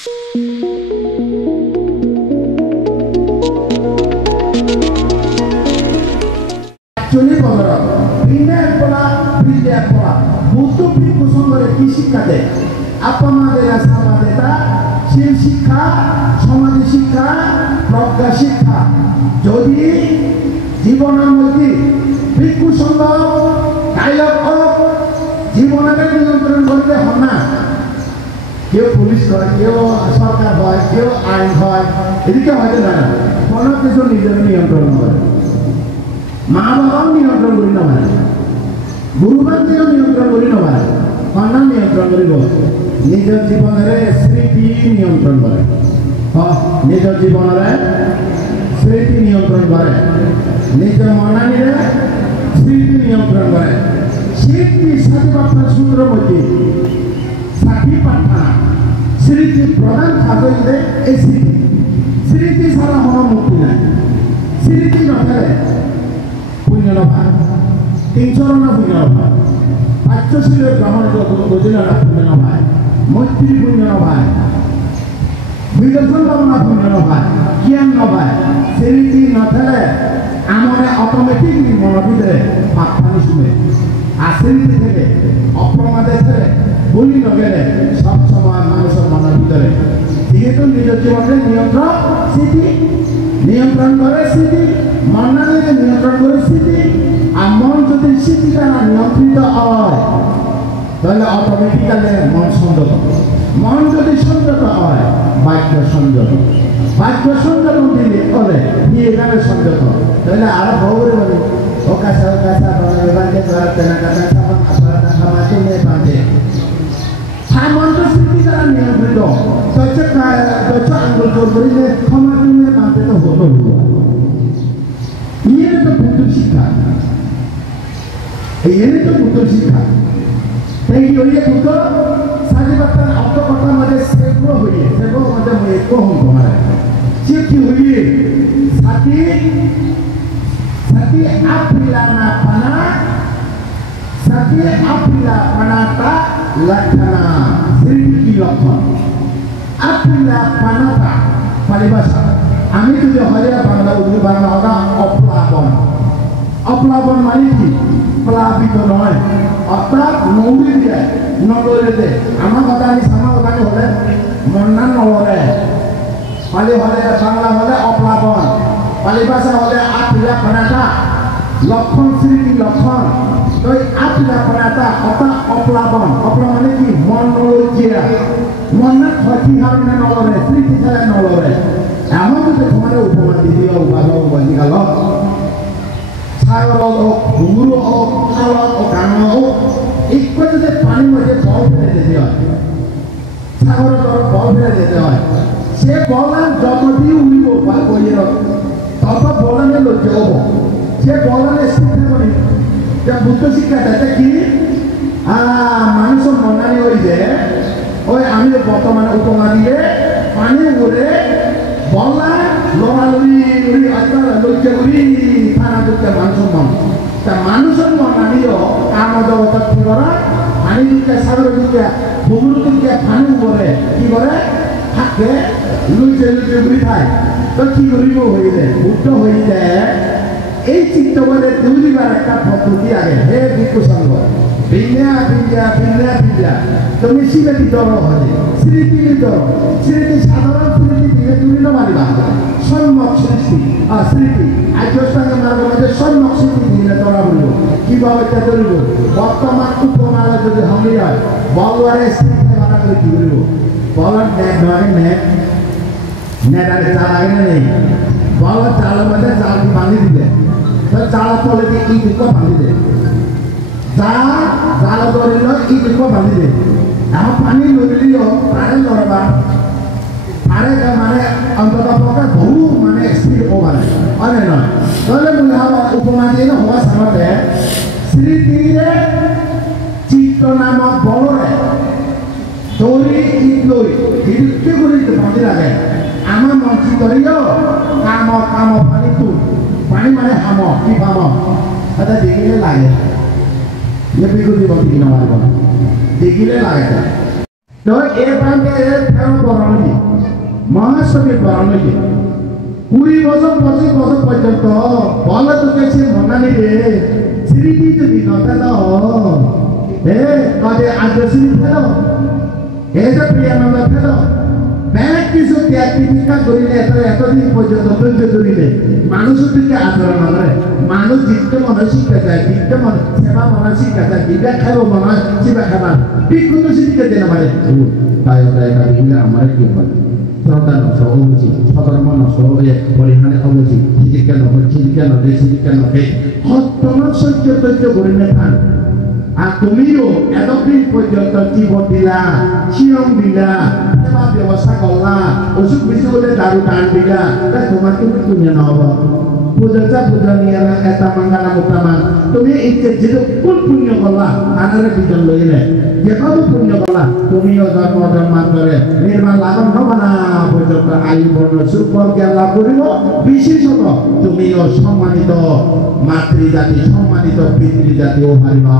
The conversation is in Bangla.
চলে বদরা বিনা পড়া বিদ্যা পড়া বুদ্ধ ভিক্ষু সংঘরে কি শিক্ষা দেয় আপনাদের সামাদেতা শিল শিক্ষা সমাধি শিক্ষা প্রজ্ঞা শিক্ষা যদি জীবনের মধ্যে ভিক্ষু সংঘ ডায়লগ জীবনের নিয়ন্ত্রণ করতে হন না কেউ পুলিশ হয় কেউ সরকার হয় কেউ আইন হয় এদিকে হয়তো না কোনো কিছু নিজের নিয়ন্ত্রণ করে মা বাবাও নিয়ন্ত্রণ করি নয় গুরুবানকেও নিয়ন্ত্রণ করি নয় কন্যা নিয়ন্ত্রণ করিব নিজের জীবনের স্মৃতি নিয়ন্ত্রণ করে নিজের জীবনের স্মৃতি নিয়ন্ত্রণ করে নিজের মনানিরে স্মৃতি নিয়ন্ত্রণ করে স্মৃতি সাথে সূত্র মধ্যে সাথী পাঠা স্মৃতি প্রধান থাকে এই স্মৃতি স্মৃতি ছাড়া হওয়ার মুক্তি নাই স্মৃতি নথালে পুণ্য নভা তিনচরণ পুণ্য নভা পাঠ্যশীল গ্রহণ গজিলা পুণ্য নভায় মৈত্রী পুণ্য নভায় বিদর্শন ভাবনা পুণ্য নভায় জ্ঞান নভায় স্মৃতি নথালে আমার অটোমেটিকলি মনের ভিতরে পাপ পানি শুনে আর স্মৃতি থেকে অপ্রমাদে থেকে বলি নগেলে সবসময় মানুষের মনের ভিতরে যেহেতু নিজের জীবনে নিয়ন্ত্রণ করে স্মৃতি মনানিকে নিয়ন্ত্রণ করে স্মৃতি আর মন যদি স্মৃতি দ্বারা নিয়ন্ত্রিত হয় তাহলে অটোমেটিক্যালি মন সংযত মন যদি সংযত হয় বাক্য সংযত দিলে করে এখানে সংযত তাহলে আরো ভৌরে বলে ও কাছা বাঁধে তেনা কাছা খামা চুমে বাঁধে মন্ত্র স্মৃতি দ্বারা নিয়ন্ত্রিত দৈত্য আঙ্গুল জোর করিলে ক্ষমা চুমে বাঁধে তো হতো ইয়ে তো বুদ্ধ শিক্ষা এই তো বুদ্ধ শিক্ষা তাই কি হইলে বুদ্ধ সাজি বার্তার অর্থকথার মাঝে সেগুলো হইলে সেগুলো মাঝে একো হন তোমার সে কি হইলে সাথী apila na pana sati apila panata lakana sirki lokon apila panata palibasa আমি তো যে হলে বাংলা উর্দু বাংলা ওটা অপ্লাবন মানে কি প্লাবিত নয় অর্থাৎ নৌরি দিয়ে নগরে দে আমার কথা হলে মন্না নগরে পালি হলে বাংলা হলে অপ্লাবন পালি ভাষা হলে আপিলা পানাটা লক্ষণ স্মৃতি লক্ষণ তো আপিলা পানাটা অর্থাৎ অপ্লাবন মানে কি মন নলজিয়া মন ক্ষতি হারণে নলরে স্মৃতি ছাড়া নলরে এমন যদি তোমার উপমা দিদি উপাধক বৈদিকাল সাগর হোক ঘুঙুর হোক খাল হোক গান হোক একটু যদি পানি মধ্যে বল ফেলে দিতে হয় সাগর বল ফেলে দিতে হয় সে বলান যতদিন উড়িব বা বইয়ের তত বলানে লজ্জা হব সে বলানে শিক্ষা করি যে বুদ্ধ শিক্ষাটা কি মানুষের মনানি হয়েছে ওই আমি বর্তমানে উপমা দিয়ে পানি উড়ে বলা লড়ালড়ি লজ্জা করি থানা করতে মানুষের মন তা মানুষের মন আনিও কাম জগত কি করে পানি দিকে সাগর দিকে ঘুমুর দিকে পানি করে কি করে থাকে লুচে ঘুরি খায় তো কি করিব হইলে বুদ্ধ হইলে এই চিত্ত বলে দুইবার একটা পদ্ধতি আগে হে ভিক্ষু সংঘ বিদ্যা তুমি স্মৃতি ধরো হলে স্মৃতি ধরো স্মৃতি সাধারণ স্মৃতি দিয়ে তুমি মারিবা সম্যক স্মৃতি আর্যস্থানের মার্গের মধ্যে সম্যক স্মৃতি দিলে ধরা বলব কিভাবে তা ধরব বর্তমান উপমালা যদি হমি হয় বলবারে স্মৃতি মারা করে কি করব বলার নেট নয় নেট আগে চাল আগে না নেই বলার চালের মধ্যে চাল বাঁধি দিলে চাল তলে দিয়ে এই দুঃখ বাঁধি দেয় জাল ধরিল ই দুঃখ বাঁধি দেয় এখন পানি লইলিও প্রাণে লড়বা পারে মানে অন্তত পক্ষে বহু মানে স্পিড ওভারে হয় নয় তাহলে মনে হয় উপমা দিয়ে হওয়া সামতে স্মৃতিরে চিত্ত নামক বলরে দৌড়ি ঈদ লই হিরুকে করে বাঁধি লাগে আমার মঞ্চি করিও কাম পানি তু পানি মানে হাম কি পাম এটা দেখিলে লাগে বিগুলি বন্ধি নয় দেখিলে লাগে তো এ প্রান্তে ফেরত বরণী মহাসভে পড়ানোকে 20 বছর 25 বছর পর্যন্ত বলো তোকে সে মনানি রে স্মৃতি যদি নথেল কদে আজ স্মৃতি ফেল যে প্রিয়ানন্দ ফেল ব্যাগ কিছু ত্যাগ প্রতিষ্ঠা করিলে এতদিন পর্যন্ত ধৈর্য ধরিলে মানুষের দিকে আচরণ করে মানুষ জিততে মনে শিক্ষা যায় জিততে মনে সেবা মনে শিক্ষা যায় বিবেক খাইব মনে সেবা খাবার বিক্ষুদ্ধ সেদিকে দেন পারে তাই তাই কাজগুলো আমার কি হয় শ্রদ্ধা নষ্ট অবুঝি সধর্ম নষ্ট হয়ে পরিহানে অবুঝি সিদিকে নয় সিদিকে নয় সিদিকে নয় তোমার সহ্য ধৈর্য করিলে থান আর তুমিও এতদিন পর্যন্ত জীবন দিলা শিরম দিলা সেবা ব্যবস্থা করলা অসুখ বিসুখ হলে দারু টান দিলা তাই তোমার তুমি তুমি নহব পূজা পূজা নিয়ে এটা মাঙ্গানা মোটামান তুমি ইচ্ছে যেটা কোন পুণ্য করলা আনারে বিজন লইলে যেভাবে পুণ্য করলা তুমিও জন্ম জন্মান্তরে নির্মাণ লাভন হব না পর্যন্ত আয়ু বর্ণ সুখ জ্ঞান লাভ করিব বিশেষত তুমিও সম্মানিত মাতৃজাতি সম্মানিত পিতৃজাতি ও হারিবা